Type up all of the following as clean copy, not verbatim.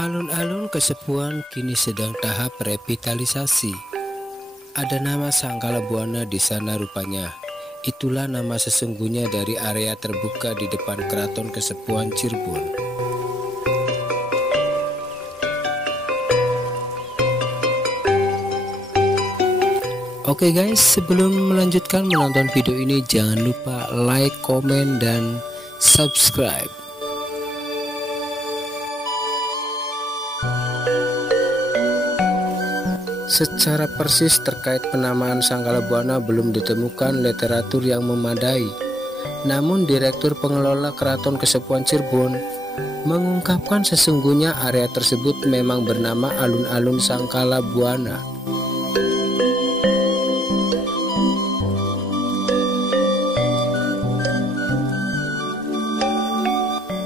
Alun-alun Kesepuan kini sedang tahap revitalisasi. Ada nama Sangkala Buana di sana rupanya. Itulah nama sesungguhnya dari area terbuka di depan Keraton Kesepuan Cirebon. Oke guys, sebelum melanjutkan menonton video ini jangan lupa like, komen, dan subscribe. Secara persis terkait penamaan Sangkala Buana belum ditemukan literatur yang memadai. Namun Direktur Pengelola Keraton Kesepuan Cirebon mengungkapkan sesungguhnya area tersebut memang bernama Alun-alun Sangkala Buana.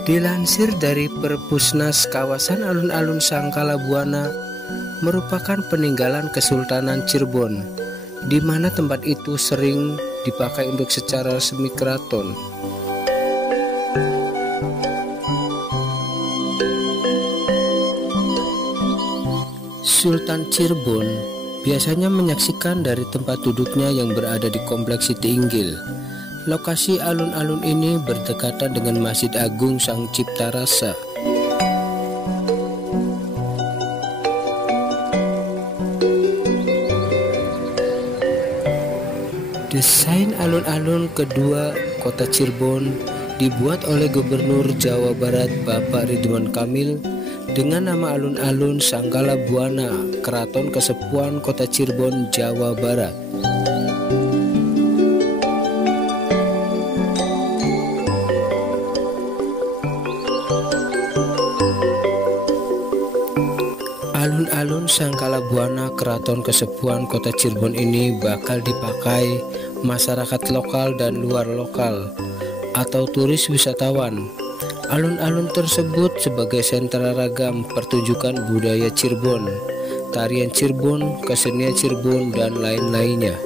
Dilansir dari Perpusnas, kawasan Alun-alun Sangkala Buana merupakan peninggalan Kesultanan Cirebon, di mana tempat itu sering dipakai untuk secara resmi keraton. Sultan Cirebon biasanya menyaksikan dari tempat duduknya yang berada di Kompleks Siti Inggil. Lokasi alun-alun ini berdekatan dengan Masjid Agung Sang Cipta Rasa. Desain alun-alun kedua kota Cirebon dibuat oleh Gubernur Jawa Barat Bapak Ridwan Kamil dengan nama Alun-alun Sangkala Buana, Keraton Kesepuan Kota Cirebon, Jawa Barat. Alun-alun Sangkala Buana Keraton Kesepuan Kota Cirebon ini bakal dipakai masyarakat lokal dan luar lokal atau turis wisatawan. Alun-alun tersebut sebagai sentra ragam pertunjukan budaya Cirebon, tarian Cirebon, kesenian Cirebon, dan lain-lainnya.